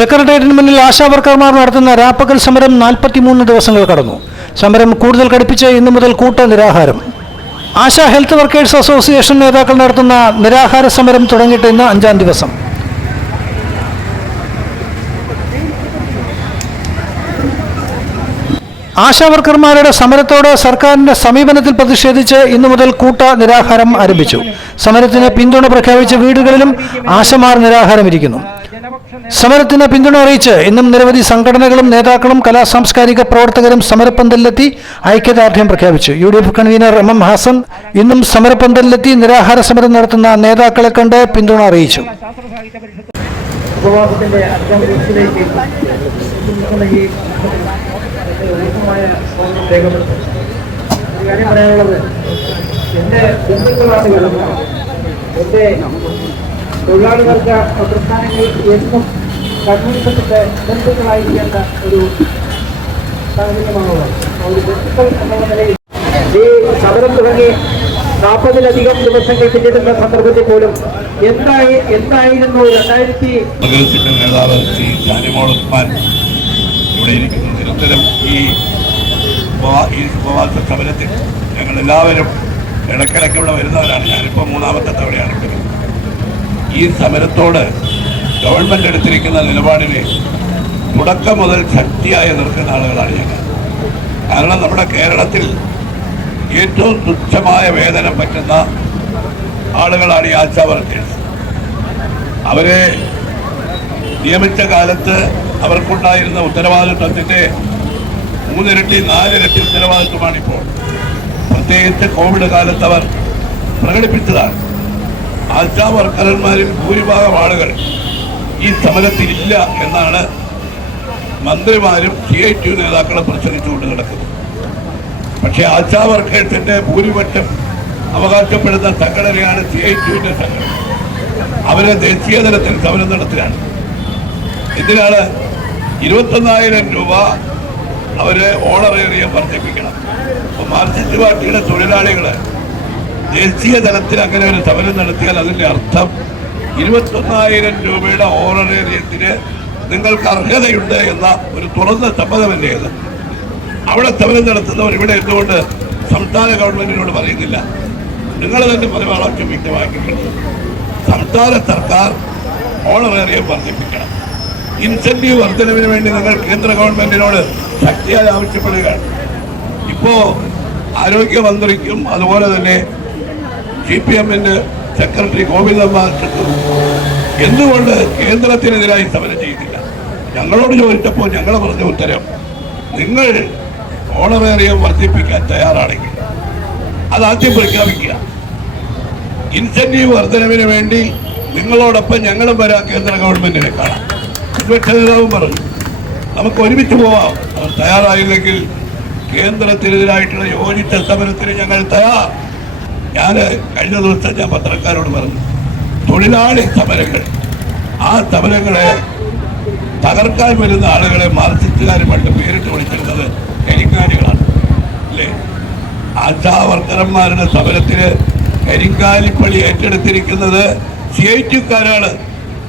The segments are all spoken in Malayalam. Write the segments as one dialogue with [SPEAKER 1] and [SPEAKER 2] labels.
[SPEAKER 1] സെക്രട്ടേറിയറ്റിന് മുന്നിൽ ആശാവർക്കർമാർ നടത്തുന്ന രാപ്പകൽ സമരം നാൽപ്പത്തിമൂന്ന് ദിവസങ്ങൾ കടന്നു. സമരം കൂടുതൽ കടുപ്പിച്ച് ഇന്നു മുതൽ കൂട്ട നിരാഹാരം ആശാ ഹെൽത്ത് വർക്കേഴ്സ് അസോസിയേഷൻ നേതാക്കൾ നടത്തുന്ന നിരാഹാര സമരം തുടങ്ങിയിട്ട് ഇന്ന് അഞ്ചാം ദിവസം. ആശാവർക്കർമാരുടെ സമരത്തോട് സർക്കാരിന്റെ സമീപനത്തിൽ പ്രതിഷേധിച്ച് ഇന്നു മുതൽ കൂട്ട നിരാഹാരം ആരംഭിച്ചു. സമരത്തിന് പിന്തുണ പ്രഖ്യാപിച്ച വീടുകളിലും ആശമാർ നിരാഹാരമിരിക്കുന്നു. സമരത്തിന് പിന്തുണ അറിയിച്ച് ഇന്നും നിരവധി സംഘടനകളും നേതാക്കളും കലാ സാംസ്കാരിക പ്രവർത്തകരും സമരപ്പന്തലിലെത്തി ഐക്യദാർഢ്യം പ്രഖ്യാപിച്ചു. U D F convener M M Hassan ഇന്നും സമരപ്പന്തലിലെത്തി നിരാഹാര സമരം നടത്തുന്ന നേതാക്കളെ കണ്ട് പിന്തുണ അറിയിച്ചു.
[SPEAKER 2] ഉപവാസത്തിന്റെ എന്റെ ബന്ധുക്കളാണ് എന്റെ തൊഴിലാളികൾക്ക് പ്രസ്ഥാനങ്ങളിൽ എന്നും കമ്മ്യൂണിസത്തിന്റെ ബന്ധുക്കളായിരിക്കേണ്ട ഒരു സാഹചര്യമാണുള്ളത്. ഈ സമരം തുടങ്ങി. നാൽപ്പതിലധികം ദിവസങ്ങൾ പിന്നിടുന്ന സന്ദർഭത്തിൽ പോലും എന്തായി എന്തായിരുന്നു രണ്ടായിരത്തി
[SPEAKER 3] നേതാവ് ശ്രീ ഷാനിമോൾ ഇവിടെ ഇരിക്കുന്നു. നിരന്തരം ഈ ഉപവാ- ഈ ഉപവാസ സമരത്തിൽ ഞങ്ങൾ എല്ലാവരും ഇടയ്ക്കിടയ്ക്ക് ഇവിടെ വരുന്നവരാണ്. ഞാനിപ്പോൾ മൂന്നാമത്തെ തവണയാണ് ഇവിടെ. ഈ സമരത്തോട് ഗവൺമെന്റ് എടുത്തിരിക്കുന്ന നിലപാടിനെ തുടക്കം മുതൽ ശക്തിയായി എതിർക്കുന്ന ആളുകളാണ് ഞങ്ങൾ. കാരണം നമ്മുടെ കേരളത്തിൽ ഏറ്റവും തുച്ഛമായ വേതനം പറ്റുന്ന ആളുകളാണ് ഈ ആശാ വർക്കേഴ്സ്. അവരെ നിയമിച്ച കാലത്ത് അവർക്കുണ്ടായിരുന്ന ഉത്തരവാദിത്വത്തിന്റെ മൂന്നിരട്ടി നാലിരട്ടി ഉത്തരവാദിത്വമാണിപ്പോൾ. പ്രത്യേകിച്ച് കോവിഡ് കാലത്ത് അവർ പ്രകടിപ്പിച്ചതാണ്. ആശാ ഭൂരിഭാഗം ആളുകൾ ഈ സമരത്തിൽ ഇല്ല എന്നാണ് മന്ത്രിമാരും സി ഐ ടി നേതാക്കളും പ്രസംഗിച്ചുകൊണ്ട് കിടക്കുന്നത് പക്ഷേ ആശാ വർക്കേഴ്സിന്റെ ഭൂരിപക്ഷം അവകാശപ്പെടുന്ന സംഘടനയാണ് സി ഐ ടിയുടെ സംഘടന. അവരെ ദേശീയ തലത്തിൽ സമരം നടത്തുകയാണ് ഇതിനാണ് ഇരുപത്തൊന്നായിരം രൂപ അവരെ ഓണറേറിയം വർദ്ധിപ്പിക്കണം. അപ്പൊ മാർക്സിസ്റ്റ് പാർട്ടിയുടെ തൊഴിലാളികൾ ദേശീയ തലത്തിൽ അങ്ങനെ ഒരു സമരം നടത്തിയാൽ അതിന്റെ അർത്ഥം ഇരുപത്തൊന്നായിരം രൂപയുടെ ഓണറേറിയത്തിന് നിങ്ങൾക്ക് അർഹതയുണ്ട് എന്ന ഒരു തുറന്ന സമ്മതമല്ലേ അത് അവിടെ സമരം നടത്തുന്നവർ ഇവിടെ എന്തുകൊണ്ട് സംസ്ഥാന ഗവൺമെന്റിനോട് പറയുന്നില്ല? നിങ്ങൾ തന്നെ പരമാവധി വ്യക്തമാക്കിയിട്ടുണ്ട്. സംസ്ഥാന സർക്കാർ ഓണറേറിയം വർദ്ധിപ്പിക്കണം. ഇൻസെന്റീവ് വർധനവിന് വേണ്ടി നിങ്ങൾ കേന്ദ്ര ഗവൺമെന്റിനോട് ശക്തിയായി ആവശ്യപ്പെടുകയാണ്. ഇപ്പോ ആരോഗ്യമന്ത്രിക്കും അതുപോലെ തന്നെ സി പി എമ്മിന്റെ സെക്രട്ടറി ഗോവിന്ദമ്മ മാസ്റ്റർക്കും എന്തുകൊണ്ട് കേന്ദ്രത്തിനെതിരായി സമരം ചെയ്യുന്നില്ല ഞങ്ങളോട് ചോദിച്ചപ്പോൾ ഞങ്ങൾ പറഞ്ഞ ഉത്തരം നിങ്ങൾ ഓണറേറിയം വർദ്ധിപ്പിക്കാൻ തയ്യാറാണെങ്കിൽ അത് ആദ്യം പ്രഖ്യാപിക്കുക. ഇൻസെന്റീവ് വർധനവിന് വേണ്ടി നിങ്ങളോടൊപ്പം ഞങ്ങളും വരാം കേന്ദ്ര ഗവൺമെന്റിനെ കാണാം പ്രതിപക്ഷ നേതാവും പറഞ്ഞു. നമുക്ക് ഒരുമിച്ച് പോവാം. അവർ തയ്യാറായില്ലെങ്കിൽ കേന്ദ്രത്തിനെതിരായിട്ടുള്ള യോജിച്ച സമരത്തിന് ഞങ്ങൾ തയ്യാർ. ഞാൻ കഴിഞ്ഞ ദിവസം ഞാൻ പത്രക്കാരോട് പറഞ്ഞു തൊഴിലാളി സമരങ്ങൾ ആ സമരങ്ങളെ തകർക്കാൻ വരുന്ന ആളുകളെ മാർസിസ്റ്റുകാരുമായിട്ട് പേരിട്ട് വിളിച്ചിരുന്നത് കരിങ്കാലികളാണ്. അല്ലേ? ആശാ വർക്കർമാരുടെ സമരത്തിന് കരിങ്കാലിപ്പള്ളി ഏറ്റെടുത്തിരിക്കുന്നത് സി ഐ ടിക്കാരാണ്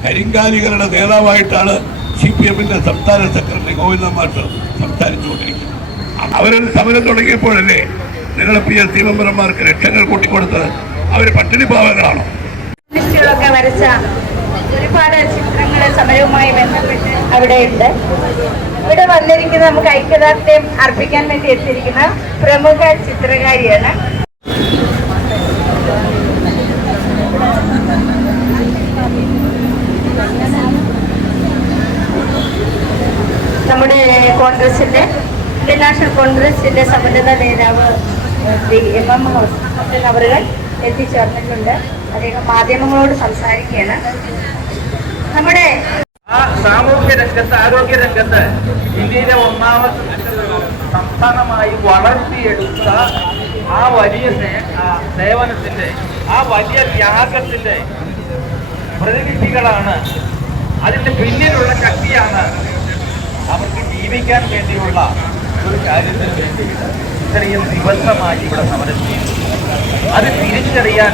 [SPEAKER 3] കരിങ്കാലികളുടെ നേതാവായിട്ടാണ് സി പി എമ്മിന്റെ സംസ്ഥാന സെക്രട്ടറി ഗോവിന്ദ മാസ്റ്റർ സംസാരിച്ചുകൊണ്ടിരിക്കുന്നത്. അവരൊരു സമരം തുടങ്ങിയപ്പോഴല്ലേ നിങ്ങളുടെ പി എസ് സി മെമ്പർമാർക്ക് ലക്ഷങ്ങൾ കൂട്ടിക്കൊടുത്ത് അവർ പട്ടിണി പാവങ്ങളാണോ?
[SPEAKER 4] ഒരുപാട് ചിത്രങ്ങൾ സമരവുമായി ബന്ധപ്പെട്ട് അവിടെയുണ്ട് ഇവിടെ വന്നിരിക്കുന്ന നമുക്ക് ഐക്യദാർഢ്യം അർപ്പിക്കാൻ വേണ്ടി എത്തിയിരിക്കുന്ന പ്രമുഖ ചിത്രകാരിയാണ്. നമ്മുടെ കോൺഗ്രസിന്റെ ഇന്ത്യൻ നാഷണൽ കോൺഗ്രസിന്റെ സമുന്നത നേതാവ് ശ്രീ എം എം അവറുകൾ എത്തിച്ചേർന്നിട്ടുണ്ട്. അദ്ദേഹം മാധ്യമങ്ങളോട് സംസാരിക്കുകയാണ്. നമ്മുടെ
[SPEAKER 2] സാമൂഹ്യ രംഗത്ത് ആരോഗ്യ രംഗത്ത് ഇന്ത്യയിലെ ഒന്നാമത്തെ സംസ്ഥാനമായി വളർത്തിയെടുത്ത ആ വലിയ സേവനത്തിന്റെ ആ വലിയ ത്യാഗത്തിന്റെ പ്രതിനിധികളാണ് അതിന്റെ പിന്നിലുള്ള ശക്തിയാണ് അവർക്ക് ജീവിക്കാൻ വേണ്ടിയുള്ള ഒരു കാര്യത്തിന് വേണ്ടി ഇത്രയും ദിവസമായി ഇവിടെ സമരം ചെയ്യുന്നു. അത് തിരിച്ചറിയാൻ